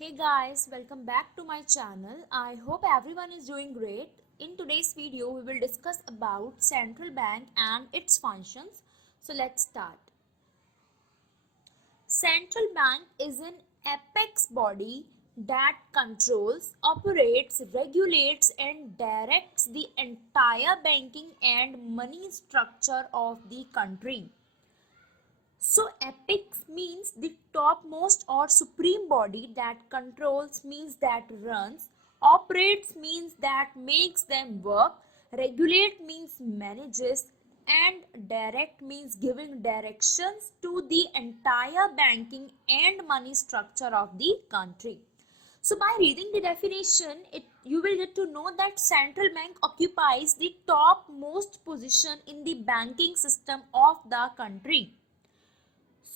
Hey guys, welcome back to my channel. I hope everyone is doing great. In today's video, we will discuss about central bank and its functions. So let's start. Central bank is an apex body that controls, operates, regulates and directs the entire banking and money structure of the country. So apex means the topmost or supreme body that controls means that runs, operates means that makes them work, regulate means manages, and direct means giving directions to the entire banking and money structure of the country. So by reading the definition, you will get to know that central bank occupies the topmost position in the banking system of the country.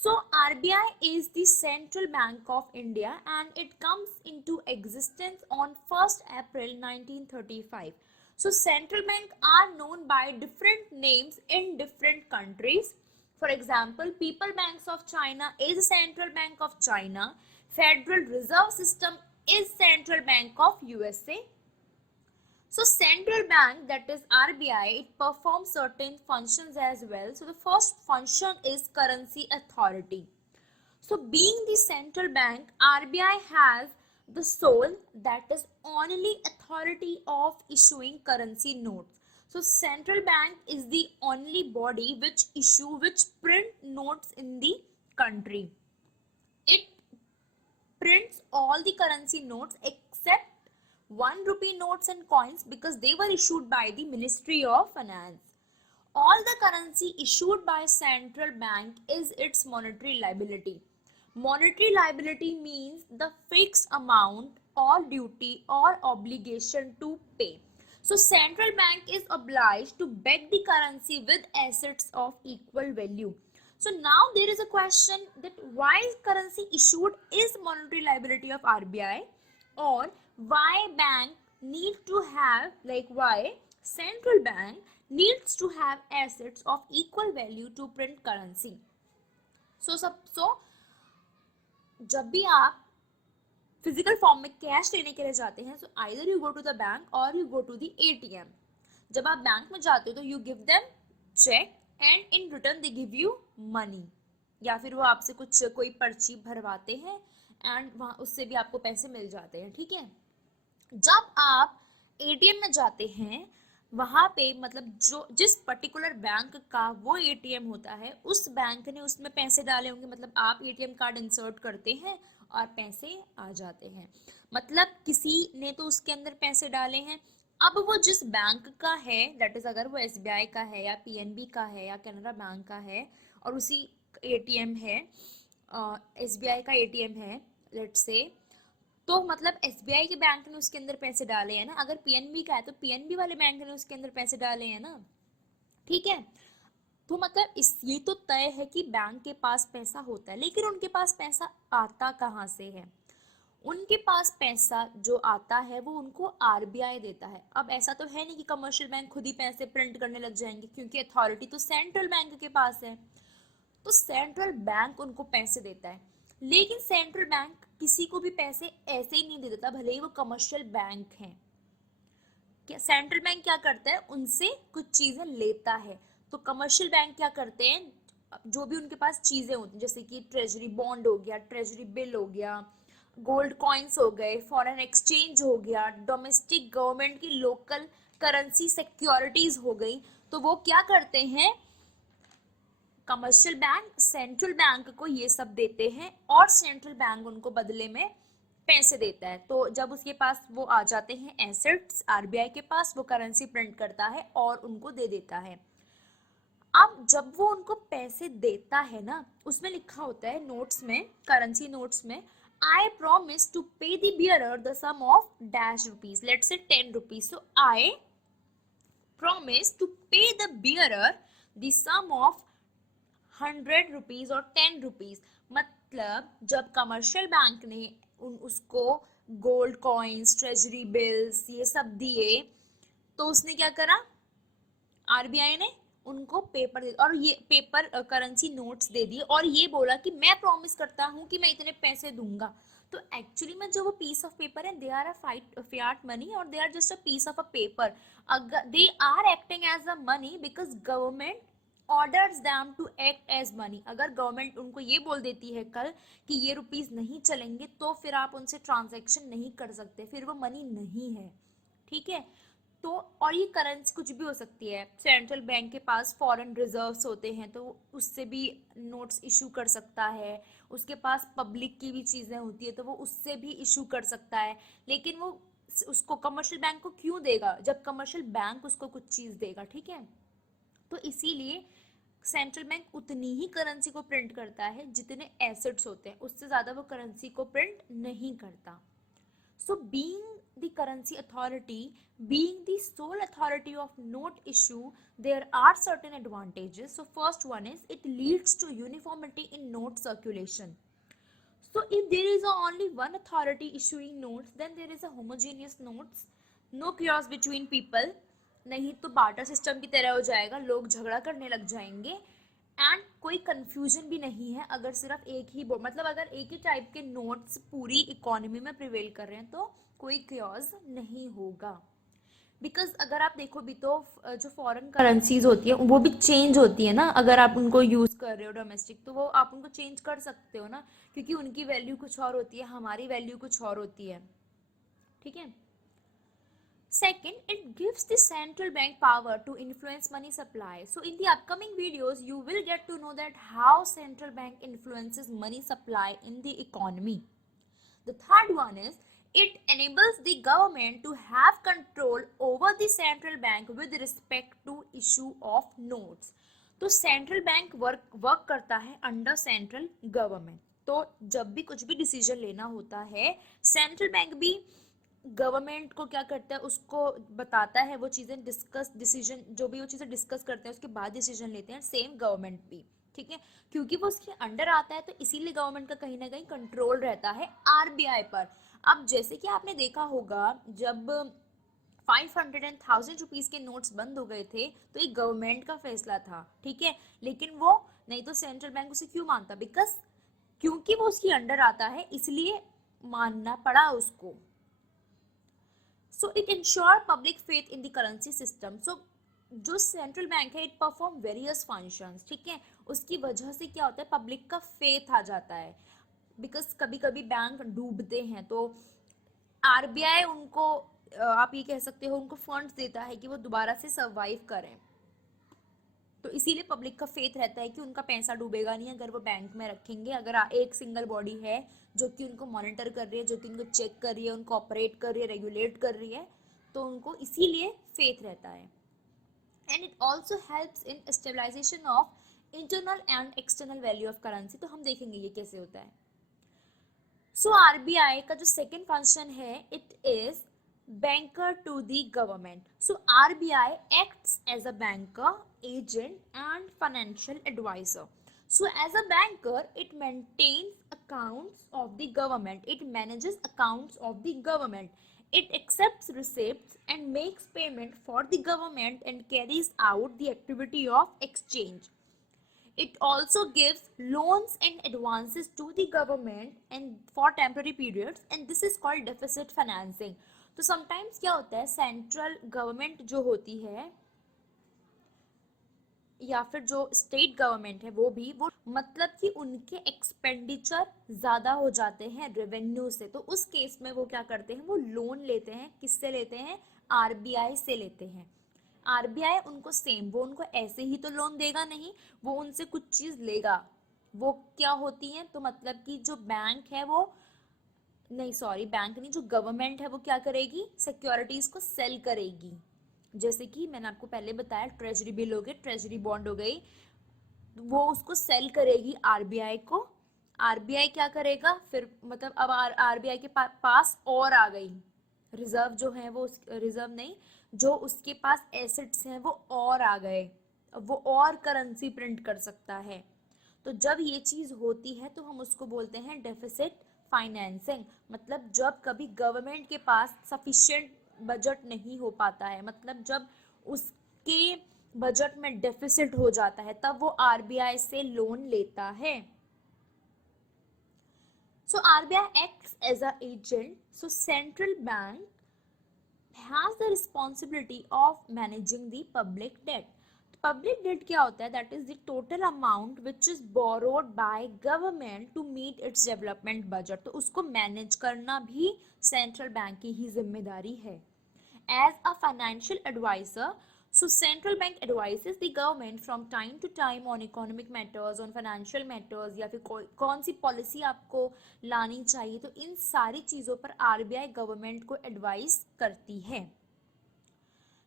So RBI is the Central Bank of India and it comes into existence on 1st April 1935. So central bank are known by different names in different countries. For example, People Banks of China is Central Bank of China. Federal Reserve System is Central Bank of USA. So central bank, that is RBI, it performs certain functions as well. So the first function is currency authority. So being the central bank, RBI has the sole, that is only authority of issuing currency notes. So central bank is the only body which print notes in the country. It prints all the currency notes except 1 rupee notes and coins because they were issued by the Ministry of Finance. All the currency issued by central bank is its monetary liability. Monetary liability means the fixed amount or duty or obligation to pay. So central bank is obliged to back the currency with assets of equal value. So now there is a question that why currency issued is monetary liability of RBI, or why bank need to have, like why central bank needs to have assets of equal value to print currency. So जब भी आप physical form में cash लेने के लिए जाते हैं, so either you go to the bank और you go to the ATM. जब आप बैंक में जाते हो तो you give them cheque and in return they give you money, या फिर वो आपसे कुछ कोई पर्ची भरवाते हैं एंड वहाँ उससे भी आपको पैसे मिल जाते हैं. ठीक है. जब आप एटीएम में जाते हैं, वहां पे मतलब जो जिस पर्टिकुलर बैंक का वो एटीएम होता है, उस बैंक ने उसमें पैसे डाले होंगे. मतलब आप एटीएम कार्ड इंसर्ट करते हैं और पैसे आ जाते हैं. मतलब किसी ने तो उसके अंदर पैसे डाले हैं. अब वो जिस बैंक का है, दैट इज अगर वो एसबीआई का है या पीएनबी का है या कैनरा बैंक का है और उसी एटीएम है, एसबीआई का एटीएम है लेट्स से, तो मतलब एसबीआई के बैंक ने उसके अंदर पैसे डाले हैं ना. अगर पीएनबी का है तो पीएनबी वाले बैंक ने उसके अंदर पैसे डाले हैं ना. ठीक है. तो मतलब ये तो तय है कि बैंक के पास पैसा होता है, लेकिन उनके पास पैसा आता कहाँ से है? उनके पास पैसा जो आता है वो उनको आरबीआई देता है. अब ऐसा तो है नहीं कि कमर्शियल बैंक खुद ही पैसे प्रिंट करने लग जाएंगे, क्योंकि अथॉरिटी तो सेंट्रल बैंक के पास है. तो सेंट्रल बैंक उनको पैसे देता है, लेकिन सेंट्रल बैंक किसी को भी पैसे ऐसे ही नहीं दे देता, भले ही वो कमर्शियल बैंक है. सेंट्रल बैंक क्या करता है? उनसे कुछ चीजें लेता है. तो कमर्शियल बैंक क्या करते हैं? जो भी उनके पास चीजें होती हैं, जैसे कि ट्रेजरी बॉन्ड हो गया, ट्रेजरी बिल हो गया, गोल्ड कॉइन्स हो गए, फॉरेन एक्सचेंज हो गया, डोमेस्टिक गवर्नमेंट की लोकल करेंसी सिक्योरिटीज हो गई, तो वो क्या करते हैं? कमर्शियल बैंक सेंट्रल बैंक को ये सब देते हैं और सेंट्रल बैंक उनको बदले में पैसे देता है. तो जब उसके पास वो आ जाते हैं एसेट्स आरबीआई के पास, वो करेंसी प्रिंट करता है और उनको दे देता है. अब जब वो उनको पैसे देता है ना, उसमें लिखा होता है नोट्स में, करेंसी नोट्स में, I promise to pay the bearer the sum of dash rupees. Let's say 10 rupees. So I promise to pay the bearer the sum of 100 rupees और 10 रुपीज. मतलब जब कमर्शियल बैंक ने उसको gold coins, treasury bills ये सब दिए, तो उसने क्या करा? आरबीआई ने उनको पेपर दे और ये पेपर करेंसी नोट्स दे दिए और ये बोला कि मैं प्रॉमिस करता हूं कि मैं इतने पैसे दूंगा. तो एक्चुअली में जो वो पीस ऑफ पेपर है, they are a fiat money और they are just a piece of a paper. अगर they are acting as a money because government orders them to act as money. अगर government उनको ये बोल देती है कल कि ये रुपीज नहीं चलेंगे, तो फिर आप उनसे ट्रांजैक्शन नहीं कर सकते, फिर वो मनी नहीं है. ठीक है. तो और ये करेंसी कुछ भी हो सकती है. सेंट्रल बैंक के पास फॉरेन रिजर्व्स होते हैं, तो उससे भी नोट्स इशू कर सकता है. उसके पास पब्लिक की भी चीजें होती है, तो वो उससे भी इशू कर सकता है. लेकिन वो उसको कमर्शियल बैंक को क्यों देगा, जब कमर्शियल बैंक उसको कुछ चीज देगा. ठीक है. तो इसीलिए सेंट्रल बैंक उतनी ही करेंसी को प्रिंट करता है जितने एसेट्स होते हैं, उससे ज्यादा वो करेंसी को प्रिंट नहीं करता. So being the currency authority, being the sole authority of note issue, there are certain advantages. So first one is it leads to uniformity in note circulation. So if there is only one authority issuing notes, then there is a homogeneous notes, no chaos between people. नहीं तो barter system की तरह हो जाएगा, लोग झगड़ा करने लग जाएंगे. एंड कोई कंफ्यूजन भी नहीं है अगर सिर्फ एक ही मतलब अगर एक ही टाइप के नोट्स पूरी इकोनॉमी में प्रिवेल कर रहे हैं तो कोई क्योज नहीं होगा. बिकॉज अगर आप देखो भी तो जो फॉरेन करेंसीज होती है वो भी चेंज होती है ना. अगर आप उनको यूज कर रहे हो डोमेस्टिक, तो वो आप उनको चेंज कर सकते हो ना, क्योंकि उनकी वैल्यू कुछ और होती है, हमारी वैल्यू कुछ और होती है. ठीक है. Second, it gives the central bank power to influence money supply. So in the upcoming videos, you will get to know that how central bank influences money supply in the economy. The third one is it enables the government to have control over the central bank with respect to issue of notes. तो central bank work करता है under central government. तो जब भी कुछ भी decision लेना होता है, सेंट्रल बैंक भी गवर्नमेंट को क्या करता है, उसको बताता है वो चीजें, डिसीजन जो भी वो चीजें डिस्कस करते हैं उसके बाद डिसीजन लेते हैं. सेम गवर्नमेंट भी. ठीक है. क्योंकि वो उसके अंडर आता है, तो इसीलिए गवर्नमेंट का कहीं ना कहीं कंट्रोल रहता है आरबीआई पर. अब जैसे कि आपने देखा होगा, जब 500 एंड 1000 रुपीज के नोट्स बंद हो गए थे, तो ये गवर्नमेंट का फैसला था. ठीक है. लेकिन वो नहीं तो सेंट्रल बैंक उसे क्यों मानता, बिकॉज क्योंकि वो उसके अंडर आता है, इसलिए मानना पड़ा उसको. So it ensure public faith in the currency system. So जो सेंट्रल बैंक है, इट परफॉर्म वेरियस फंक्शंस. ठीक है. उसकी वजह से क्या होता है, पब्लिक का फेथ आ जाता है. बिकॉज कभी कभी बैंक डूबते हैं, तो आरबीआई उनको आप ये कह सकते हो उनको फंड्स देता है कि वो दोबारा से सर्वाइव करें. तो इसीलिए पब्लिक का फेथ रहता है कि उनका पैसा डूबेगा नहीं अगर वो बैंक में रखेंगे. अगर एक सिंगल बॉडी है जो कि उनको मॉनिटर कर रही है, जो कि उनको चेक कर रही है, उनको ऑपरेट कर रही है, रेगुलेट कर रही है, तो उनको इसीलिए फेथ रहता है. And it also helps in stabilization of internal and external value of currency. तो हम देखेंगे ये कैसे होता है. सो आरबीआई का जो सेकेंड फंक्शन है, it is banker to the government. So RBI acts as a banker, agent and financial advisor. So as a banker, it maintains accounts of the government. It manages accounts of the government. It accepts receipts and makes payment for the government and carries out the activity of exchange. It also gives loans and advances to the government and for temporary periods, and this is called deficit financing. तो sometimes क्या होता है, central government जो होती है या फिर जो स्टेट गवर्नमेंट है, वो मतलब कि उनके एक्सपेंडिचर ज्यादा हो जाते हैं रेवेन्यू से. तो उस केस में वो क्या करते हैं, वो लोन लेते हैं. किससे लेते हैं, आरबीआई से लेते हैं. आरबीआई उनको सेम, वो उनको ऐसे ही तो लोन देगा नहीं, वो उनसे कुछ चीज लेगा. वो क्या होती है, तो मतलब कि जो बैंक है वो नहीं, सॉरी बैंक नहीं, जो गवर्नमेंट है वो क्या करेगी, सिक्योरिटीज को सेल करेगी. जैसे कि मैंने आपको पहले बताया, ट्रेजरी बिल हो गए, ट्रेजरी बॉन्ड हो गई, वो उसको सेल करेगी आरबीआई को. आरबीआई क्या करेगा फिर, मतलब अब आरबीआई के पास और आ गई रिजर्व, जो है वो रिजर्व नहीं, जो उसके पास एसेट्स हैं वो और आ गए, वो और करेंसी प्रिंट कर सकता है. तो जब ये चीज होती है तो हम उसको बोलते हैं डेफिसिट फाइनेंसिंग. मतलब जब कभी गवर्नमेंट के पास सफिशिएंट बजट नहीं हो पाता है, मतलब जब उसके बजट में डेफिसिट हो जाता है, तब वो आरबीआई से लोन लेता है. So RBI acts as an agent. So central bank has the responsibility of managing the public debt. Public debt क्या होता है? That is the total amount which is borrowed by government to meet its development budget. तो उसको manage करना भी central bank की ही जिम्मेदारी है. As a financial advisor, so central bank advises the government from time to time on economic matters, on financial matters, या फिर कौन सी पॉलिसी आपको लानी चाहिए, तो इन सारी चीज़ों पर आरबीआई गवर्नमेंट को एडवाइस करती है.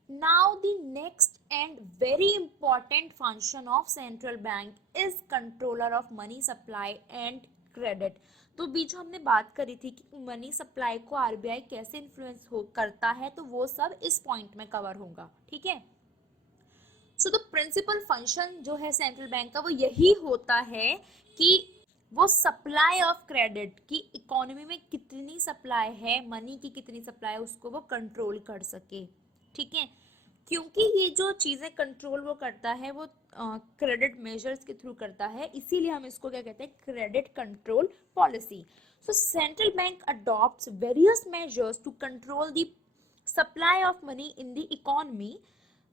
Now the next and very important function of central bank is controller of money supply and credit. तो बीच हमने बात करी थी कि मनी सप्लाई को आरबीआई कैसे इन्फ्लुएंस करता है, तो वो सब इस पॉइंट में कवर होगा. ठीक है. सो द प्रिंसिपल फंक्शन जो है सेंट्रल बैंक का वो यही होता है कि वो सप्लाई ऑफ क्रेडिट की इकोनॉमी में कितनी सप्लाई है, मनी की कितनी सप्लाई है, उसको वो कंट्रोल कर सके. ठीक है. क्योंकि ये जो चीज़ें कंट्रोल वो करता है वो क्रेडिट मेजर्स के थ्रू करता है, इसीलिए हम इसको क्या कहते हैं? Credit control policy. So central bank adopts various measures to control the supply of money in the economy.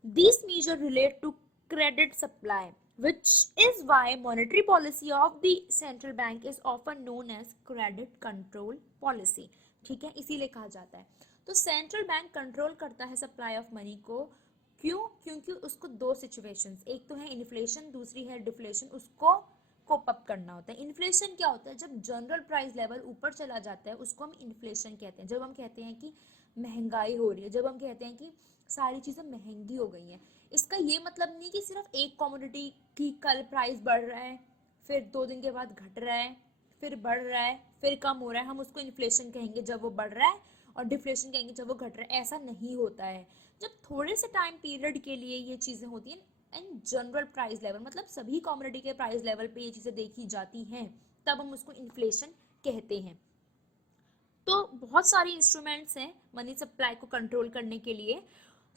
These measures relate to credit supply, which is why monetary policy of the central bank is often known as credit control policy. ठीक है, इसीलिए कहा जाता है. तो central bank control करता है supply of money को. क्यों? क्योंकि उसको दो सिचुएशंस, एक तो है इन्फ्लेशन, दूसरी है डिफ्लेशन, उसको कोप अप करना होता है. इन्फ्लेशन क्या होता है? जब जनरल प्राइस लेवल ऊपर चला जाता है उसको हम इन्फ्लेशन कहते हैं. जब हम कहते हैं कि महंगाई हो रही है, जब हम कहते हैं कि सारी चीज़ें महंगी हो गई हैं, इसका ये मतलब नहीं कि सिर्फ एक कमोडिटी की कल प्राइस बढ़ रहा है, फिर 2 दिन के बाद घट रहा है, फिर बढ़ रहा है, फिर कम हो रहा है, हम उसको इन्फ्लेशन कहेंगे जब वो बढ़ रहा है, और डिफ्लेशन कहेंगे जब वो घट रहा है. ऐसा नहीं होता है. जब थोड़े से टाइम पीरियड के लिए ये चीज़ें होती हैं एंड जनरल प्राइस लेवल, मतलब सभी कमोडिटी के प्राइस लेवल पे ये चीज़ें देखी जाती हैं, तब हम उसको इन्फ्लेशन कहते हैं. तो बहुत सारे इंस्ट्रूमेंट्स हैं मनी सप्लाई को कंट्रोल करने के लिए.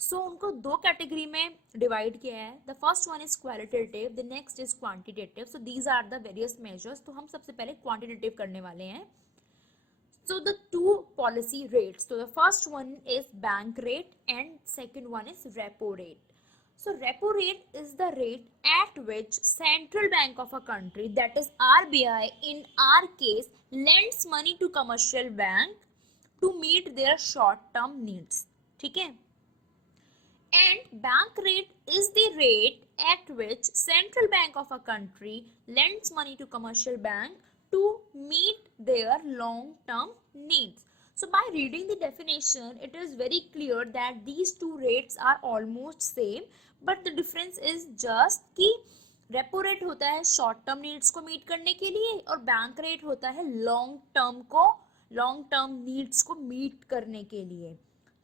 सो उनको दो कैटेगरी में डिवाइड किया है. The first one is qualitative, the next is quantitative. So these are the various measures. तो हम सबसे पहले क्वांटिटेटिव करने वाले हैं. So the two policy rates. So the first one is bank rate and second one is repo rate. So repo rate is the rate at which central bank of a country, that is RBI in our case, lends money to commercial bank to meet their short term needs. ठीक है. And bank rate is the rate at which central bank of a country lends money to commercial bank to meet their long-term needs. So by reading the definition, it is very clear that these two rates are almost same, but the difference is just कि repo rate होता है short term needs को meet करने के लिए और bank rate होता है लॉन्ग टर्म नीड्स को मीट करने के लिए.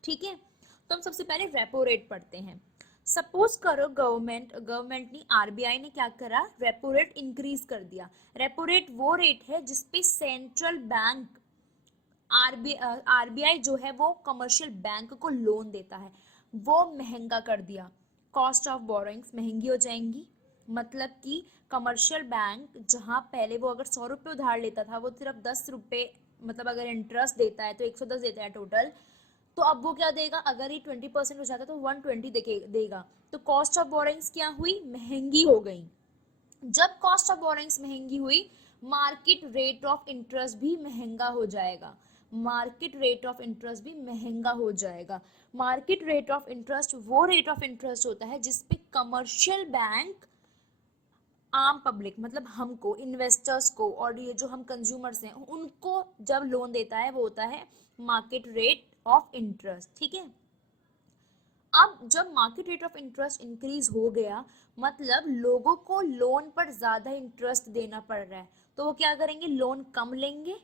ठीक है. तो हम सबसे पहले रेपो रेट पढ़ते हैं. सपोज करो गवर्नमेंट ने, आरबीआई ने क्या करा? रेपो रेट इंक्रीज कर दिया. रेपो रेट वो रेट है जिसपे सेंट्रल बैंक आरबीआई जो है वो कमर्शियल बैंक को लोन देता है, वो महंगा कर दिया. कॉस्ट ऑफ बोरोइंग्स महंगी हो जाएंगी. मतलब कि कमर्शियल बैंक जहां पहले वो अगर 100 रुपये उधार लेता था, वो सिर्फ 10 रुपये, मतलब अगर इंटरेस्ट देता है तो 110 देता है टोटल, तो अब वो क्या देगा? अगर ये 20% हो जाता है तो 120 देगा. तो कॉस्ट ऑफ बोरोइंग्स क्या हुई? महंगी हो गई. जब कॉस्ट ऑफ बोरोइंग्स महंगी हुई, मार्केट रेट ऑफ इंटरेस्ट भी महंगा हो जाएगा. मार्केट रेट ऑफ इंटरेस्ट भी महंगा हो जाएगा. मार्केट रेट ऑफ इंटरेस्ट वो रेट ऑफ इंटरेस्ट होता है जिसपे कमर्शियल बैंक आम पब्लिक, मतलब हमको, इन्वेस्टर्स को, और ये जो हम कंज्यूमर्स हैं उनको जब लोन देता है, वो होता है मार्केट रेट ऑफ इंटरेस्ट. ठीक है. अब जब market rate of interest increase हो गया, मतलब लोगों को लोन पर ज्यादा इंटरेस्ट देना पड़ रहा है, तो वो क्या करेंगे? लोन कम लेंगे.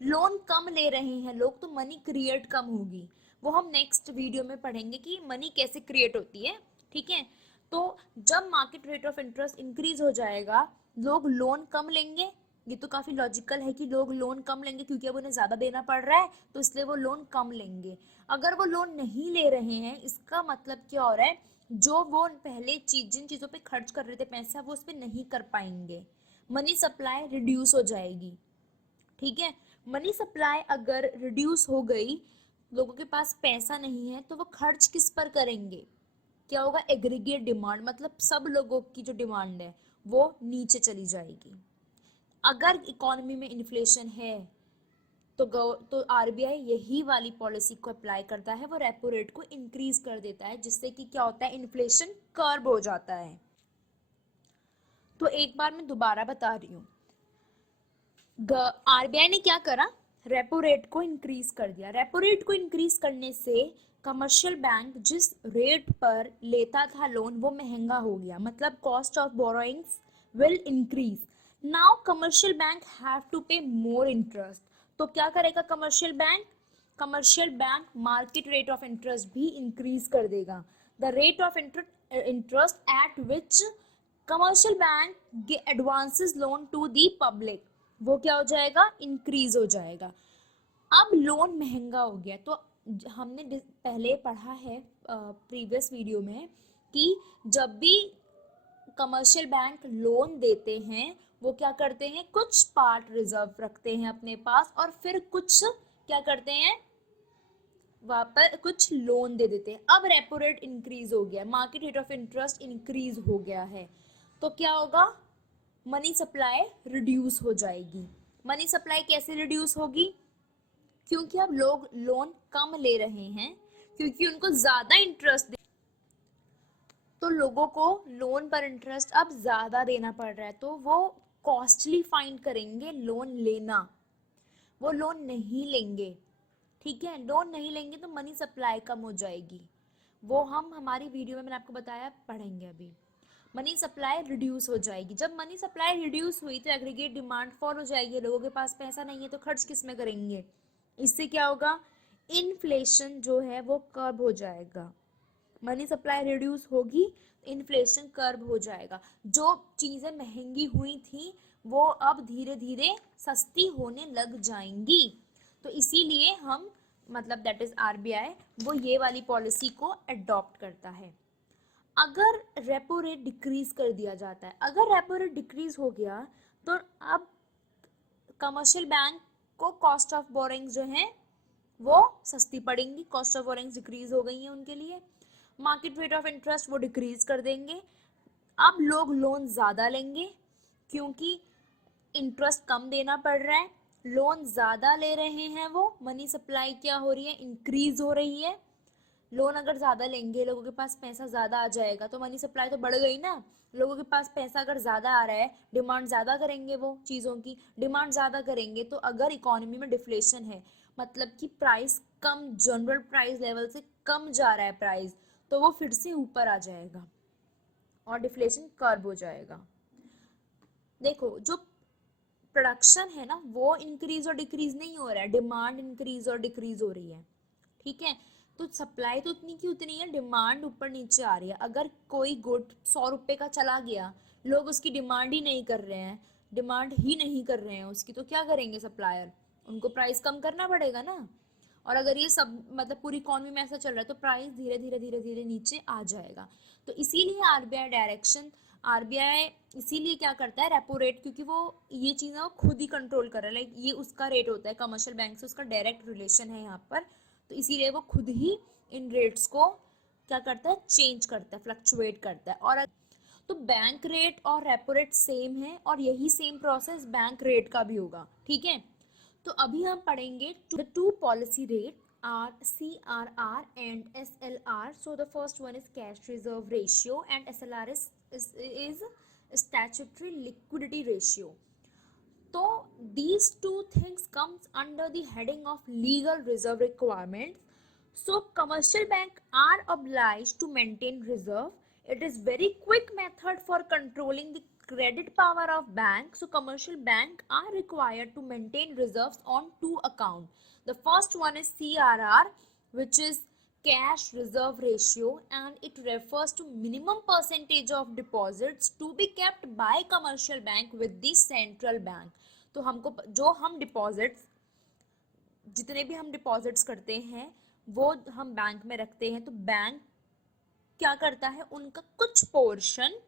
लोन कम ले रहे हैं लोग, तो मनी क्रिएट कम होगी. वो हम नेक्स्ट वीडियो में पढ़ेंगे कि मनी कैसे क्रिएट होती है. ठीक है. तो जब market rate of interest increase हो जाएगा, लोग लोन कम लेंगे. ये तो काफी लॉजिकल है कि लोग लोन कम लेंगे, क्योंकि अब उन्हें ज्यादा देना पड़ रहा है, तो इसलिए वो लोन कम लेंगे. अगर वो लोन नहीं ले रहे हैं, इसका मतलब क्या हो रहा है? जो वो पहले जिन चीजों पे खर्च कर रहे थे पैसा, वो उस पर नहीं कर पाएंगे. मनी सप्लाई रिड्यूस हो जाएगी. ठीक है। मनी सप्लाई अगर रिड्यूस हो गई, लोगों के पास पैसा नहीं है, तो वो खर्च किस पर करेंगे? क्या होगा? एग्रीगेट डिमांड, मतलब सब लोगों की जो डिमांड है वो नीचे चली जाएगी। अगर इकोनॉमी में इन्फ्लेशन है तो आरबीआई यही वाली पॉलिसी को अप्लाई करता है, वो रेपो रेट को इंक्रीज कर देता है, जिससे कि क्या होता है? इन्फ्लेशन कर्ब हो जाता है। तो एक बार मैं दोबारा बता रही हूँ, आरबीआई ने क्या करा? रेपो रेट को इंक्रीज कर दिया। रेपो रेट को इंक्रीज करने से कमर्शियल बैंक जिस रेट पर लेता था लोन वो महंगा हो गया, मतलब cost of borrowings will increase. Now commercial bank have to pay more interest. तो क्या करेगा commercial bank? Commercial bank market rate of interest भी इंक्रीज कर देगा। The rate of interest at which commercial bank advances loan to the public, वो क्या हो जाएगा? इंक्रीज हो जाएगा। अब लोन महंगा हो गया, तो हमने पहले पढ़ा है प्रीवियस वीडियो में कि जब भी कमर्शियल बैंक लोन देते हैं वो क्या करते हैं? कुछ पार्ट रिजर्व रखते हैं अपने पास और फिर कुछ क्या करते हैं? वापस कुछ लोन दे देते हैं। अब रेपो रेट इंक्रीज हो गया, market rate of interest increase हो गया है, तो क्या होगा? मनी सप्लाई रिड्यूस हो जाएगी। मनी सप्लाई कैसे रिड्यूस होगी? क्योंकि अब लोग लोन कम ले रहे हैं, क्योंकि उनको ज्यादा इंटरेस्ट दे, तो लोगों को लोन पर इंटरेस्ट अब ज्यादा देना पड़ रहा है, तो वो कॉस्टली फाइंड करेंगे लोन लेना, वो लोन नहीं लेंगे। ठीक है, लोन नहीं लेंगे तो मनी सप्लाई कम हो जाएगी। वो हम हमारी वीडियो में मैंने आपको बताया पढ़ेंगे अभी। मनी सप्लाई रिड्यूस हो जाएगी। जब मनी सप्लाई रिड्यूस हुई तो एग्रीगेट डिमांड फॉल हो जाएगी, लोगों के पास पैसा नहीं है तो खर्च किस में करेंगे? इससे क्या होगा? इन्फ्लेशन जो है वो कर्ब हो जाएगा। मनी सप्लाई रिड्यूस होगी, इन्फ्लेशन कर्ब हो जाएगा। जो चीजें महंगी हुई थी वो अब धीरे धीरे सस्ती होने लग जाएंगी। तो इसीलिए हम, मतलब दैट इज आरबीआई, वो ये वाली पॉलिसी को अडॉप्ट करता है। अगर रेपो रेट डिक्रीज कर दिया जाता है, अगर रेपो रेट डिक्रीज हो गया तो अब कमर्शियल बैंक को कॉस्ट ऑफ बोरिंग जो है वो सस्ती पड़ेंगी, कॉस्ट ऑफ बोरिंग डिक्रीज हो गई है उनके लिए। मार्केट रेट ऑफ इंटरेस्ट वो डिक्रीज कर देंगे। अब लोग लोन ज्यादा लेंगे क्योंकि इंटरेस्ट कम देना पड़ रहा है, लोन ज्यादा ले रहे हैं, वो मनी सप्लाई क्या हो रही है? इंक्रीज हो रही है। लोन अगर ज्यादा लेंगे, लोगों के पास पैसा ज्यादा आ जाएगा, तो मनी सप्लाई तो बढ़ गई ना। लोगों के पास पैसा अगर ज्यादा आ रहा है, डिमांड ज्यादा करेंगे, वो चीजों की डिमांड ज्यादा करेंगे, तो अगर इकोनॉमी में डिफ्लेशन है, मतलब कि प्राइस कम, जनरल प्राइस लेवल से कम जा रहा है प्राइस, तो वो फिर से ऊपर आ जाएगा और डिफ्लेशन कर्व हो जाएगा। देखो, जो प्रोडक्शन है ना वो इंक्रीज और डिक्रीज नहीं हो रहा है, डिमांड इंक्रीज और डिक्रीज हो रही है। ठीक है, तो सप्लाई तो उतनी की उतनी है, डिमांड ऊपर नीचे आ रही है। अगर कोई गुड 100 रुपए का चला गया, लोग उसकी डिमांड ही नहीं कर रहे हैं, डिमांड ही नहीं कर रहे हैं उसकी, तो क्या करेंगे सप्लायर? उनको प्राइस कम करना पड़ेगा ना। और अगर ये सब, मतलब पूरी इकोनॉमी में ऐसा चल रहा है, तो प्राइस धीरे धीरे धीरे धीरे नीचे आ जाएगा। तो इसीलिए आरबीआई इसीलिए क्या करता है? रेपो रेट, क्योंकि वो ये चीज़ वो खुद ही कंट्रोल कर रहा है, लाइक ये उसका रेट होता है, कमर्शियल बैंक से उसका डायरेक्ट रिलेशन है यहाँ पर, तो इसीलिए वो खुद ही इन रेट्स को क्या करता है? चेंज करता है, फ्लक्चुएट करता है। और तो बैंक रेट और रेपो रेट सेम है, और यही सेम प्रोसेस बैंक रेट का भी होगा। ठीक है, तो अभी हम पढ़ेंगे two policy rate are CRR and SLR. So the first one is cash reserve ratio and SLR is statutory liquidity ratio. So these two things comes under the heading of legal reserve requirements. So commercial bank are obliged to maintain reserve. It is very quick method for controlling the credit power of bank. So commercial bank are required to maintain reserves on two accounts. The first one is CRR, which is cash reserve ratio, and it refers to minimum percentage of deposits to be kept by commercial bank with the central bank. तो हमको जो हम deposits, जितने भी हम deposits करते हैं वो हम बैंक में रखते हैं, तो बैंक क्या करता है? उनका कुछ पोर्शन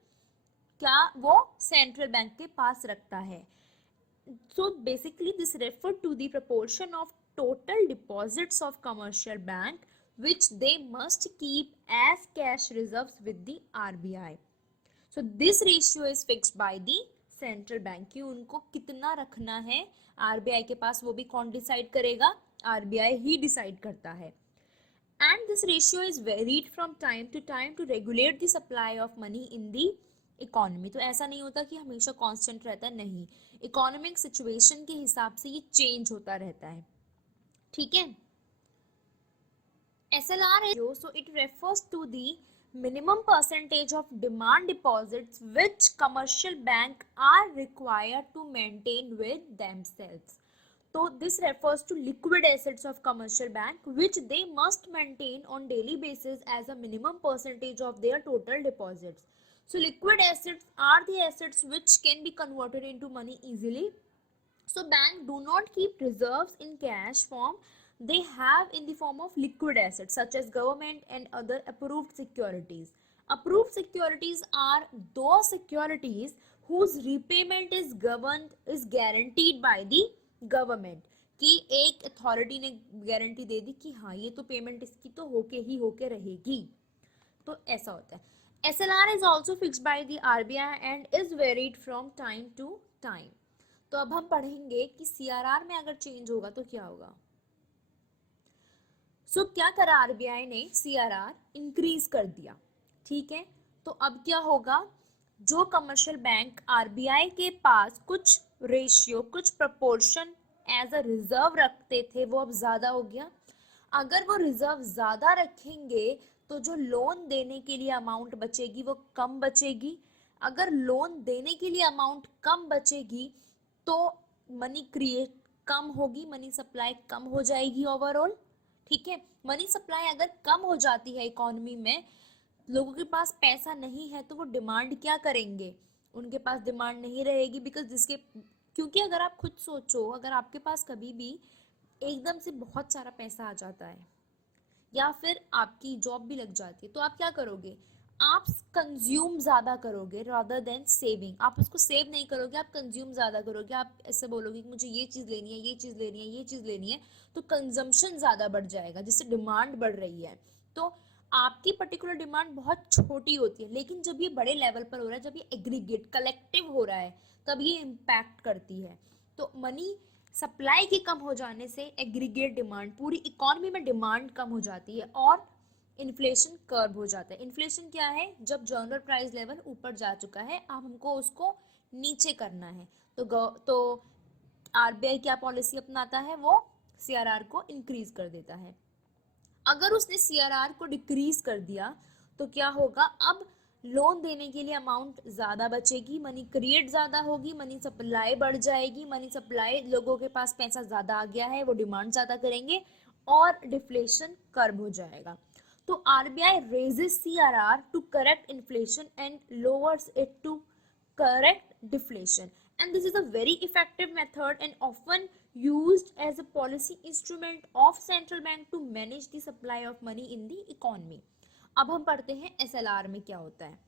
क्या वो सेंट्रल बैंक के पास रखता है। So basically this refer to the proportion of total deposits of commercial bank which they must keep as cash reserves with the RBI. So this ratio is fixed by the central bank कि उनको कितना रखना है RBI के पास, वो भी कौन decide करेगा, आरबीआई ही डिसाइड करता है. And this ratio is varied from time to time to regulate the supply of money in the economy. तो ऐसा नहीं होता कि हमेशा कांस्टेंट रहता है, नहीं, इकोनॉमिक सिचुएशन के हिसाब से ये चेंज होता रहता है. ठीक है. SLR ratio, so it refers to the minimum percentage of demand deposits which commercial bank are required to maintain with themselves. So this refers to liquid assets of commercial bank which they must maintain on daily basis as a minimum percentage of their total deposits. So liquid assets are the assets which can be converted into money easily. So bank do not keep reserves in cash form, they have in the form of liquid assets such as government and other approved securities. Approved securities are those securities whose repayment is guaranteed by the government, कि एक authority ने guarantee दे दी कि हाँ ये तो payment इसकी तो होके रहेगी. तो ऐसा होता है. SLR is also fixed by the RBI and is varied from time to time. तो अब हम पढ़ेंगे कि CRR में अगर चेंज होगा तो क्या होगा. सो क्या करा आरबीआई ने, CRR इंक्रीज कर दिया. ठीक है. तो अब क्या होगा, जो कमर्शियल बैंक आरबीआई के पास कुछ रेशियो, कुछ प्रपोर्शन एज अ रिजर्व रखते थे वो अब ज्यादा हो गया. अगर वो रिजर्व ज्यादा रखेंगे तो जो लोन देने के लिए अमाउंट बचेगी वो कम बचेगी. अगर लोन देने के लिए अमाउंट कम बचेगी तो मनी क्रिएट कम होगी, मनी सप्लाई कम हो जाएगी ओवरऑल. ठीक है. मनी सप्लाई अगर कम हो जाती है इकोनॉमी में, लोगों के पास पैसा नहीं है तो वो डिमांड क्या करेंगे, उनके पास डिमांड नहीं रहेगी. बिकॉज क्योंकि अगर आप खुद सोचो, अगर आपके पास कभी भी एकदम से बहुत सारा पैसा आ जाता है या फिर आपकी जॉब भी लग जाती है तो आप क्या करोगे, आप कंज्यूम ज्यादा करोगे रादर देन सेविंग. आप उसको सेव नहीं करोगे, आप कंज्यूम ज्यादा करोगे. आप ऐसे बोलोगे कि मुझे ये चीज लेनी है, ये चीज लेनी है, ये चीज लेनी है, तो कंजम्पशन ज्यादा बढ़ जाएगा जिससे डिमांड बढ़ रही है. तो आपकी पर्टिकुलर डिमांड बहुत छोटी होती है, लेकिन जब ये बड़े लेवल पर हो रहा है, जब ये एग्रीगेट कलेक्टिव हो रहा है, तब ये इम्पैक्ट करती है. तो मनी सप्लाई के कम हो जाने से एग्रीगेट डिमांड, पूरी इकोनॉमी में डिमांड कम हो जाती है और इन्फ्लेशन कर्व हो जाता है. इन्फ्लेशन क्या है, जब जनरल प्राइस लेवल ऊपर जा चुका है, अब हमको उसको नीचे करना है. तो आरबीआई क्या पॉलिसी अपनाता है, वो सीआरआर को इंक्रीज कर देता है. अगर उसने सीआरआर को डिक्रीज कर दिया तो क्या होगा, अब लोन देने के लिए अमाउंट ज्यादा बचेगी, मनी क्रिएट ज्यादा होगी, मनी सप्लाई बढ़ जाएगी. मनी सप्लाई, लोगों के पास पैसा ज्यादा आ गया है, वो डिमांड ज्यादा करेंगे और डिफ्लेशन कर्व हो जाएगा. तो RBI raises CRR to correct inflation and lowers it to correct deflation, and this is a very effective method and often used as a policy instrument of central bank to manage the supply of money in the economy. अब हम पढ़ते हैं SLR में क्या होता है.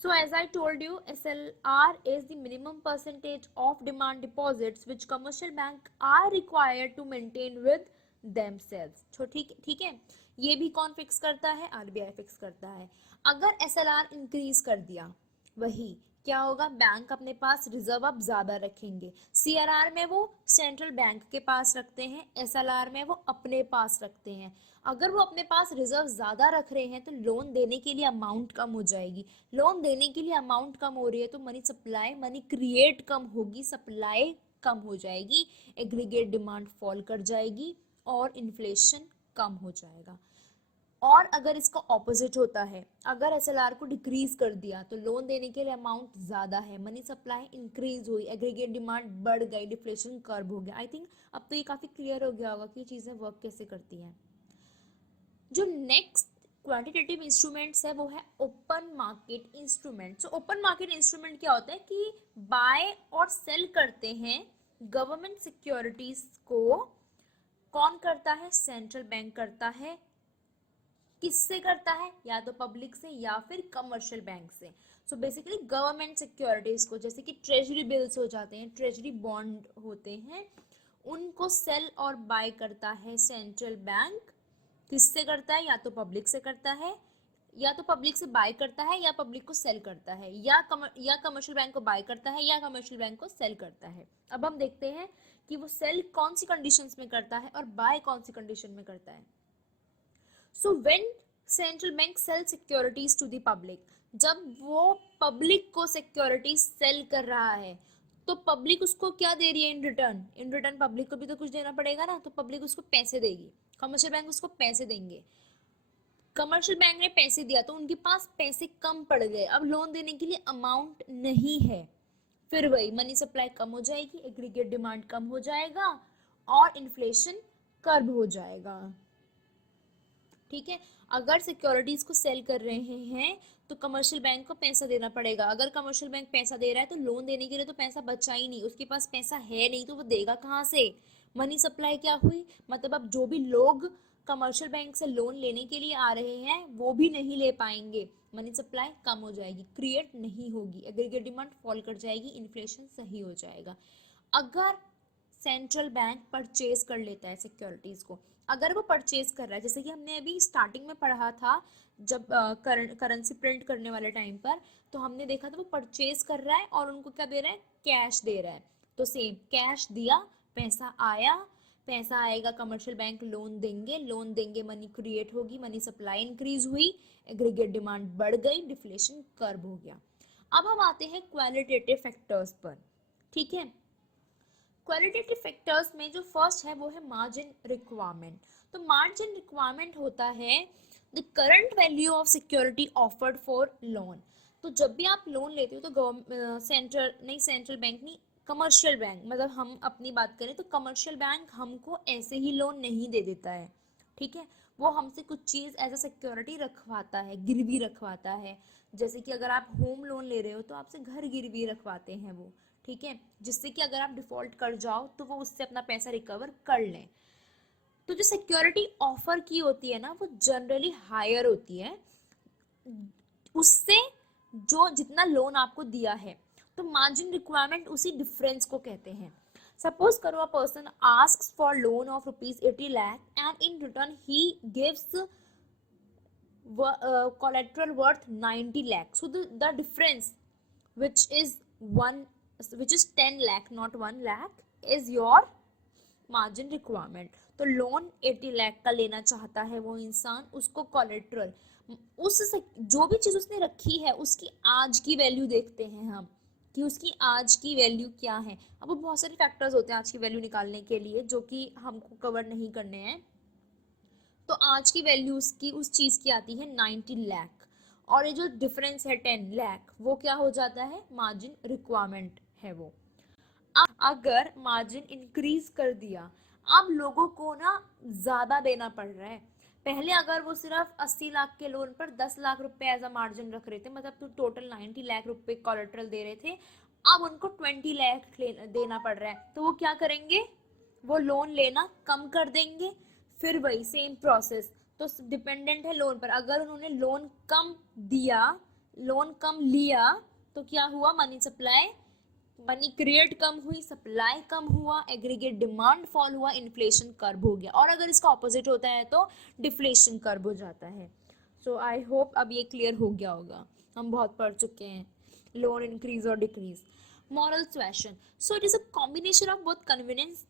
So as I told you, SLR is the minimum percentage of demand deposits which commercial bank are required to maintain with themselves. तो ठीक है, ये भी कौन फिक्स करता है, आरबीआई फिक्स करता है. अगर SLR इंक्रीज कर दिया, वही क्या होगा, बैंक अपने पास रिजर्व अब ज्यादा रखेंगे. सीआरआर में वो सेंट्रल बैंक के पास रखते हैं, एसएलआर में वो अपने पास रखते हैं. अगर वो अपने पास रिजर्व ज्यादा रख रहे हैं तो लोन देने के लिए अमाउंट कम हो जाएगी. लोन देने के लिए अमाउंट कम हो रही है तो मनी सप्लाई, मनी क्रिएट कम होगी, सप्लाई कम हो जाएगी, एग्रीगेट डिमांड फॉल कर जाएगी और इन्फ्लेशन कम हो जाएगा. और अगर इसका ऑपोजिट होता है, अगर एसएलआर को डिक्रीज कर दिया तो लोन देने के लिए अमाउंट ज्यादा है, मनी सप्लाई इंक्रीज हुई, एग्रीगेट डिमांड बढ़ गई, डिफ्लेशन कर्व हो गया. आई थिंक अब तो ये काफी क्लियर हो गया होगा कि चीजें वर्क कैसे करती हैं. जो नेक्स्ट क्वांटिटेटिव इंस्ट्रूमेंट्स है वो है open market instrument. So open market instrument क्या होता है कि बाय और सेल करते हैं गवर्नमेंट सिक्योरिटीज को. कौन करता है, सेंट्रल बैंक करता है. किससे करता है, या तो पब्लिक से या फिर कमर्शियल बैंक से. सो बेसिकली गवर्नमेंट सिक्योरिटीज को, जैसे कि ट्रेजरी बिल्स हो जाते हैं, ट्रेजरी बॉन्ड होते हैं, उनको सेल और बाय करता है सेंट्रल बैंक। किससे करता है? या तो पब्लिक से करता है, या तो पब्लिक से बाय करता है, या पब्लिक को सेल करता है, या कमर्शियल बैंक को बाय करता है, या कमर्शियल बैंक को सेल करता है। अब हम देखते हैं कि वो सेल कौन सी कंडीशंस में करता है और बाय कौन सी कंडीशन में करता है। So when central bank sell securities to the public, जब वो पब्लिक को सिक्योरिटीज सेल कर रहा है तो पब्लिक उसको क्या दे रही है in return? In return public को भी तो कुछ देना पड़ेगा ना, तो पब्लिक उसको पैसे देगी, कमर्शियल बैंक उसको पैसे देंगे। कमर्शियल बैंक ने पैसे दिया तो उनके पास पैसे कम पड़ गए, अब लोन देने के लिए अमाउंट नहीं है, फिर वही मनी सप्लाई कम हो जाएगी, एग्रीगेट डिमांड कम हो जाएगा और इन्फ्लेशन कर्ब हो जाएगा। ठीक है, अगर सिक्योरिटीज को सेल कर रहे हैं तो कमर्शियल बैंक को पैसा देना पड़ेगा। अगर कमर्शियल बैंक पैसा दे रहा है तो लोन देने के लिए तो पैसा बचा ही नहीं, उसके पास पैसा है नहीं, तो वो देगा कहाँ से? मनी सप्लाई क्या हुई? मतलब अब जो भी लोग कमर्शियल बैंक से लोन लेने के लिए आ रहे हैं वो भी नहीं ले पाएंगे, मनी सप्लाई कम हो जाएगी, क्रिएट नहीं होगी, एग्रीगेट डिमांड फॉल कर जाएगी, इन्फ्लेशन सही हो जाएगा। अगर सेंट्रल बैंक परचेज कर लेता है सिक्योरिटीज को, अगर वो परचेज कर रहा है, जैसे कि हमने अभी स्टार्टिंग में पढ़ा था जब करेंसी प्रिंट करने वाले टाइम पर, तो हमने देखा था वो परचेज कर रहा है और उनको क्या दे रहा है? कैश दे रहा है। तो सेम कैश दिया, पैसा आया, पैसा आएगा, कमर्शियल बैंक लोन देंगे, मनी क्रिएट होगी, मनी सप्लाई इंक्रीज हुई, एग्रीगेट डिमांड बढ़ गई, डिफ्लेशन कर्व हो गया। अब हम आते हैं क्वालिटेटिव फैक्टर्स पर। ठीक है, क्वालिटेटिव फैक्टर्स में जो फर्स्ट है वो है मार्जिन रिक्वायरमेंट। तो मार्जिन रिक्वायरमेंट होता है the current value of security offered for loan. तो जब भी आप लोन लेते हो तो सेंट्रल बैंक नहीं, कमर्शियल बैंक, मतलब हम अपनी बात करें तो कमर्शियल बैंक हमको ऐसे ही लोन नहीं दे देता है। ठीक है, वो हमसे कुछ चीज़ एज अ सिक्योरिटी रखवाता है, गिरवी रखवाता है। जैसे कि अगर आप होम लोन ले रहे हो तो आपसे घर गिरवी रखवाते हैं वो। ठीक है, जिससे कि अगर आप डिफॉल्ट कर जाओ तो वो उससे अपना पैसा रिकवर कर लें। तो जो सिक्योरिटी ऑफर की होती है ना वो जनरली हायर होती है उससे जो जितना लोन आपको दिया है। तो मार्जिन रिक्वायरमेंट उसी डिफरेंस को कहते हैं। सपोज करो a person asks for loan of ₹80 lakh and in return he gives collateral worth 90 lakh. So the difference, which is 10 lakh, not 1 lakh, is your margin requirement. तो लोन 80 लाख का लेना चाहता है वो इंसान, उसको कोलेट्रल, उस जो भी चीज उसने रखी है उसकी आज की वैल्यू देखते हैं हम कि उसकी आज की वैल्यू क्या है। अब बहुत सारे फैक्टर्स होते हैं आज की वैल्यू निकालने के लिए जो कि हमको कवर नहीं करने हैं। तो आज की वैल्यू उसकी उस चीज की आती है 90 लाख, और ये जो डिफरेंस है 10 लाख वो क्या हो जाता है? मार्जिन रिक्वायरमेंट है वो। अब अगर मार्जिन इंक्रीज कर दिया, अब लोगों को ना ज्यादा देना पड़ रहा है। पहले अगर वो सिर्फ 80 लाख के लोन पर 10 लाख रुपए एज अ मार्जिन रख रहे थे, मतलब तो टोटल 90 लाख रुपए कोलेटरल दे रहे थे, अब उनको 20 लाख देना पड़ रहा है। तो वो क्या करेंगे? वो लोन लेना कम कर देंगे। फिर वही सेम प्रोसेस, तो डिपेंडेंट है लोन पर। अगर उन्होंने लोन कम दिया, लोन कम लिया, तो क्या हुआ? मनी सप्लाई, मनी क्रिएट कम हुई, सप्लाई कम हुआ, एग्रीगेट डिमांड फॉल हुआ, इन्फ्लेशन कर्व हो गया। और अगर इसका ऑपोजिट होता है तो डिफ्लेशन कर्व हो जाता है। सो आई होप अब ये क्लियर हो गया होगा, हम बहुत पढ़ चुके हैं लोन इंक्रीज और decrease. Moral question, so it is a combination of both convenience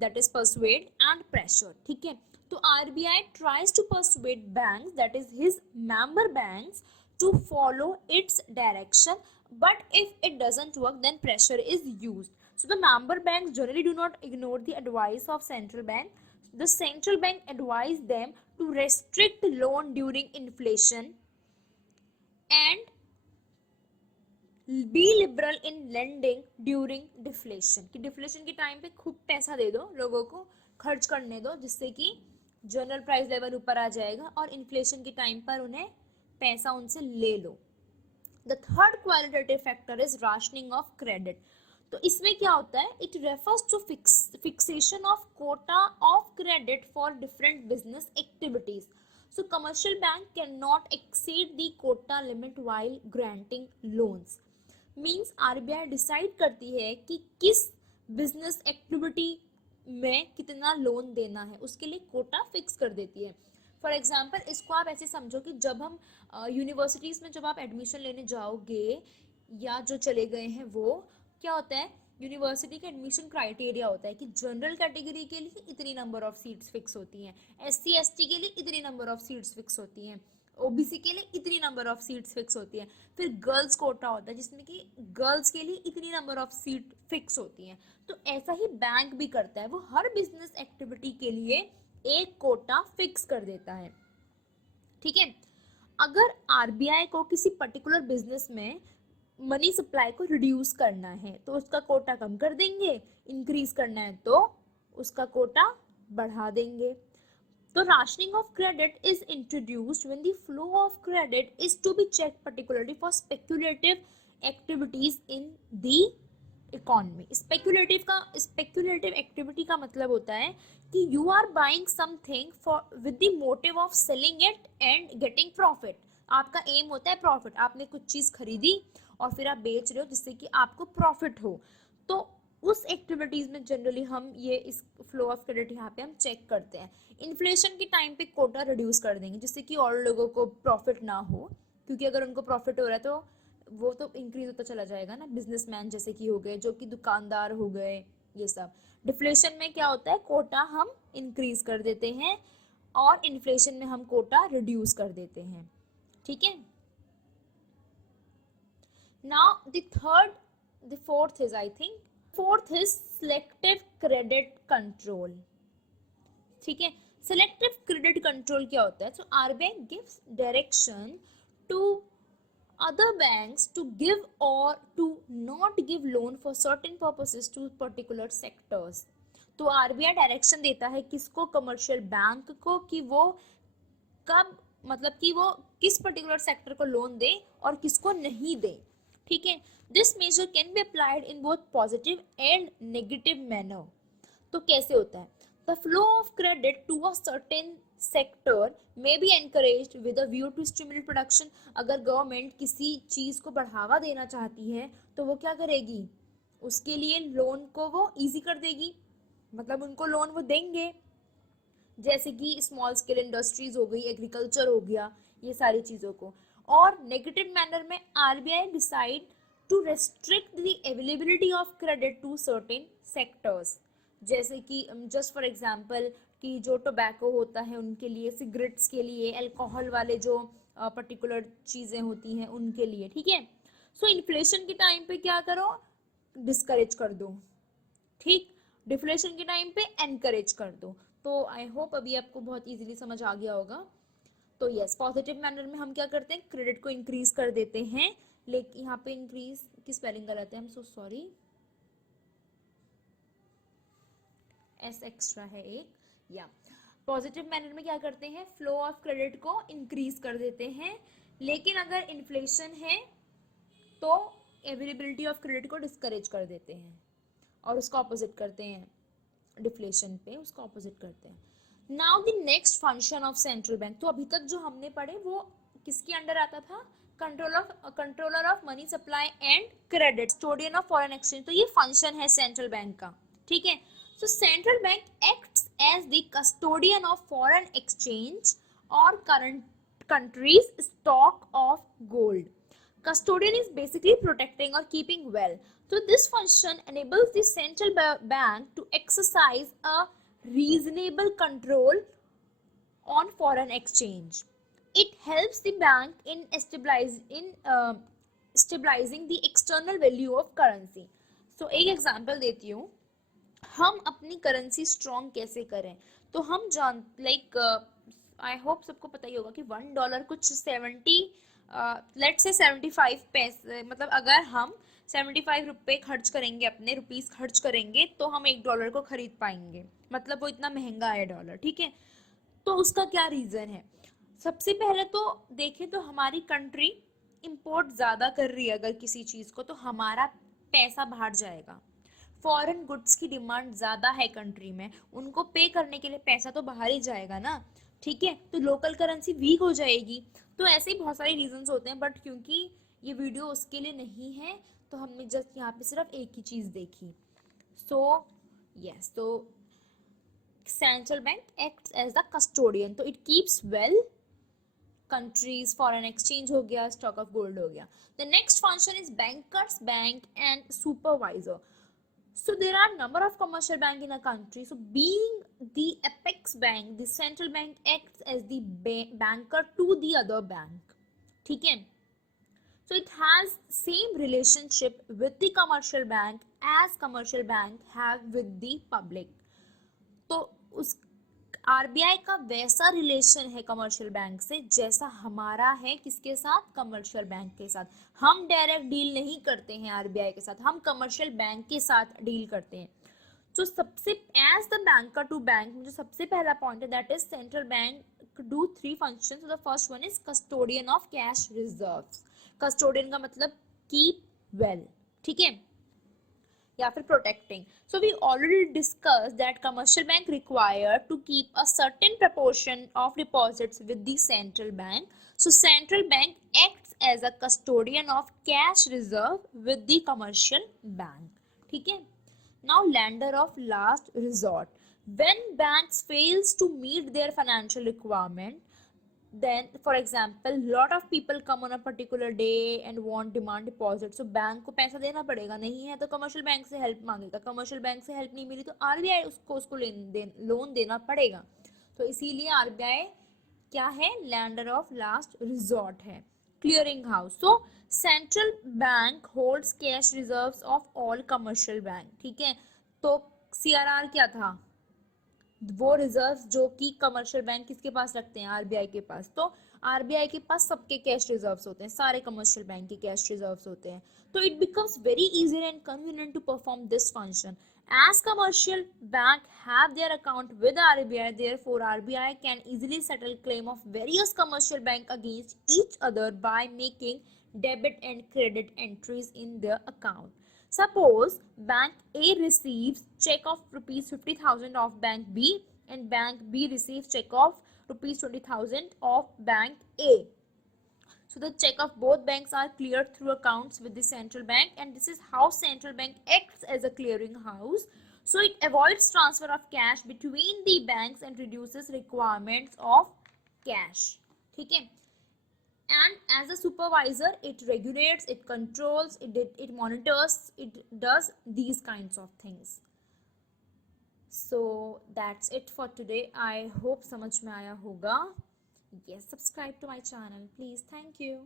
that is persuade and pressure. ठीक है, तो RBI tries to persuade banks, that is his member banks, to follow its direction, but if it doesn't work then pressure is used. So the member banks generally do not ignore the advice of central bank. The central bank advise them to restrict loan during inflation and B liberal in lending during deflation, कि deflation के time पे खूब पैसा दे दो, लोगों को खर्च करने दो, जिससे कि जनरल प्राइस लेवल ऊपर आ जाएगा, और इन्फ्लेशन के टाइम पर उन्हें पैसा उनसे ले लो। The third qualitative factor is rationing of credit. तो इसमें क्या होता है? It refers to fixation of quota of credit for different business activities. So commercial bank cannot exceed the quota limit while granting loans. Means RBI decide करती है कि किस business activity में कितना लोन देना है, उसके लिए कोटा फिक्स कर देती है. फॉर एग्जाम्पल इसको आप ऐसे समझो कि जब हम यूनिवर्सिटीज़ में जब आप एडमिशन लेने जाओगे या जो चले गए हैं, वो क्या होता है, यूनिवर्सिटी का एडमिशन क्राइटेरिया होता है कि जनरल कैटेगरी के लिए इतनी नंबर ऑफ सीट्स फिक्स होती हैं, एससी एसटी के लिए इतनी नंबर ऑफ सीट्स फिक्स होती हैं, ओबीसी के लिए इतनी नंबर ऑफ सीट्स फिक्स होती है. फिर गर्ल्स कोटा होता है जिसमें कि गर्ल्स के लिए इतनी नंबर ऑफ सीट फिक्स होती हैं. तो ऐसा ही बैंक भी करता है, वो हर बिजनेस एक्टिविटी के लिए एक कोटा फिक्स कर देता है. ठीक है. अगर आरबीआई को किसी पर्टिकुलर बिजनेस में मनी सप्लाई को रिड्यूस करना है तो उसका कोटा कम कर देंगे, इंक्रीज करना है तो उसका कोटा बढ़ा देंगे. तो rationing of credit is introduced when the flow of credit is to be checked particularly for speculative activities in the economy. speculative activity का मतलब होता है कि you are buying something for with the motive of selling it and getting profit. आपका M होता है profit, आपने कुछ चीज खरीदी और फिर आप बेच रहे हो जिससे कि आपको प्रॉफिट हो. तो उस एक्टिविटीज में जनरली हम ये इस फ्लो ऑफ क्रेडिट यहाँ पे हम चेक करते हैं. इन्फ्लेशन के टाइम पे कोटा रिड्यूस कर देंगे जिससे कि और लोगों को प्रॉफिट ना हो, क्योंकि अगर उनको प्रॉफिट हो रहा है तो वो तो इंक्रीज होता चला जाएगा ना. बिजनेसमैन जैसे कि हो गए, जो कि दुकानदार हो गए, ये सब. डिफ्लेशन में क्या होता है, कोटा हम इंक्रीज कर देते हैं और इन्फ्लेशन में हम कोटा रिड्यूस कर देते हैं. ठीक है. Now the fourth is I think fourth is selective credit control. ठीक है. सिलेक्टिव क्रेडिट कंट्रोल क्या होता है? So RBI gives direction to other banks to give or to not give loan for certain purposes to particular sectors. तो RBI direction देता है किसको, commercial bank को, कि वो कब, मतलब कि वो किस पर्टिकुलर सेक्टर को लोन दे और किसको नहीं दे. ठीक है. This measure can be applied in both positive and negative manner. तो कैसे होता है? The flow of credit to a certain sector may be encouraged with a view to stimulate production. अगर गवर्नमेंट किसी चीज को बढ़ावा देना चाहती है तो वो क्या करेगी, उसके लिए लोन को वो इजी कर देगी, मतलब उनको लोन वो देंगे, जैसे कि स्मॉल स्केल इंडस्ट्रीज हो गई, एग्रीकल्चर हो गया, ये सारी चीजों को. और नेगेटिव मैनर में RBI decide to restrict the availability of credit to certain sectors. जैसे कि जस्ट फॉर एग्जांपल कि जो टोबैको होता है उनके लिए, सिगरेट्स के लिए, अल्कोहल वाले जो पर्टिकुलर चीज़ें होती हैं उनके लिए. ठीक है. सो इन्फ्लेशन के टाइम पे क्या करो, डिस्करेज कर दो. ठीक. डिफ्लेशन के टाइम पे एनकरेज कर दो. तो आई होप अभी आपको बहुत इजीली समझ आ गया होगा. तो यस, पॉजिटिव मैनर में हम क्या करते हैं, क्रेडिट को इंक्रीज कर देते हैं. लेकिन यहाँ पे इंक्रीज की स्पेलिंग गलत है, I am so sorry, S extra है एक. या पॉजिटिव मैनर में क्या करते हैं, फ्लो ऑफ क्रेडिट को इंक्रीज कर देते हैं. लेकिन अगर इन्फ्लेशन है तो अवेलेबिलिटी ऑफ क्रेडिट को डिस्करेज कर देते हैं और उसका ऑपोजिट करते हैं, डिफ्लेशन पे उसका ऑपोजिट करते हैं. Now the next function of central bank. तो अभी तक जो हमने पढ़े वो किसके अंडर आता था, controller of money supply and credit, custodian of foreign exchange. तो ये फंक्शन है सेंट्रल बैंक का. ठीक है. So central bank acts as the custodian of foreign exchange or current country's stock of gold. Custodian is basically protecting or keeping well. So this function enables the central bank to exercise a reasonable control on foreign exchange. It helps the bank in stabilizing the external value of currency. So एक example देती हूँ, हम अपनी currency strong कैसे करें. तो हम जान लाइक आई होप सबको पता ही होगा कि $1 कुछ 70 लेट्स से 75 पैसे, मतलब अगर हम 75 रुपये खर्च करेंगे, अपने रुपीस खर्च करेंगे तो हम $1 को खरीद पाएंगे, मतलब वो इतना महंगा है डॉलर. ठीक है. तो उसका क्या रीज़न है? सबसे पहले तो देखें तो हमारी कंट्री इंपोर्ट ज़्यादा कर रही है अगर किसी चीज़ को, तो हमारा पैसा बाहर जाएगा. फॉरेन गुड्स की डिमांड ज़्यादा है कंट्री में, उनको पे करने के लिए पैसा तो बाहर ही जाएगा ना. ठीक है, तो लोकल करेंसी वीक हो जाएगी। तो ऐसे ही बहुत सारे रीजंस होते हैं, बट क्योंकि ये वीडियो उसके लिए नहीं है तो हमने जस्ट यहाँ पे सिर्फ एक ही चीज देखी। सो यस, तो central bank acts as the custodian, तो it keeps well countries, foreign exchange हो गया, स्टॉक ऑफ गोल्ड हो गया। The next function is bankers bank and supervisor. So there are number of commercial bank in a country. So being the apex bank, the central bank acts as the banker to the other bank. ठीक है? So it has same relationship with the commercial bank as commercial bank have with the public. तो उस RBI का वैसा relation है commercial bank से जैसा हमारा है किसके साथ, कमर्शियल बैंक के साथ। हम डायरेक्ट डील नहीं करते हैं आरबीआई के साथ, हम कमर्शियल बैंक के साथ डील करते हैं। जो सबसे as the banker to bank, जो सबसे पहला पॉइंट है that is central bank do three functions. The first one is custodian of cash reserves. Custodian का मतलब कीप वेल, ठीक है, या फिर protecting. So we already discuss that commercial bank require to keep a certain proportion of deposits with the central bank. So central bank acts as a custodian of cash reserve with the commercial bank, ठीक है। Now lender of last resort. When banks fails to meet their financial requirement, then for example lot of people come on a particular day and want demand deposit, so bank को पैसा देना पड़ेगा, नहीं है तो commercial bank से help मांगेगा, commercial bank से हेल्प नहीं मिली तो आरबीआई उसको लोन देना पड़ेगा। तो इसीलिए आरबीआई क्या है, लैंडर ऑफ लास्ट रिजॉर्ट है, clearing house. So central bank holds cash reserves of all commercial bank, ठीक है। तो सीआरआर क्या था, वो रिजर्व जो कि कमर्शियल बैंक किसके पास रखते हैं, आरबीआई के पास। तो आरबीआई के पास सबके कैश रिजर्व्स होते हैं, सारे कमर्शियल बैंक के कैश रिजर्व्स होते हैं। तो it becomes very easy and convenient to perform this function. As commercial bank have their account with RBI, therefore RBI can easily settle claim of various commercial bank against each other by making debit and credit entries in their account. Suppose bank A receives check of rupees 50,000 of bank B and bank B receives check of rupees 20,000 of bank A. So the check of both banks are cleared through accounts with the central bank, and this is how central bank acts as a clearing house. So it avoids transfer of cash between the banks and reduces requirements of cash. ठीक है? And as a supervisor, it regulates, it controls, it monitors, it does these kinds of things. So that's it for today. I hope समझ में आया होगा. Yes, subscribe to my channel, please. Thank you.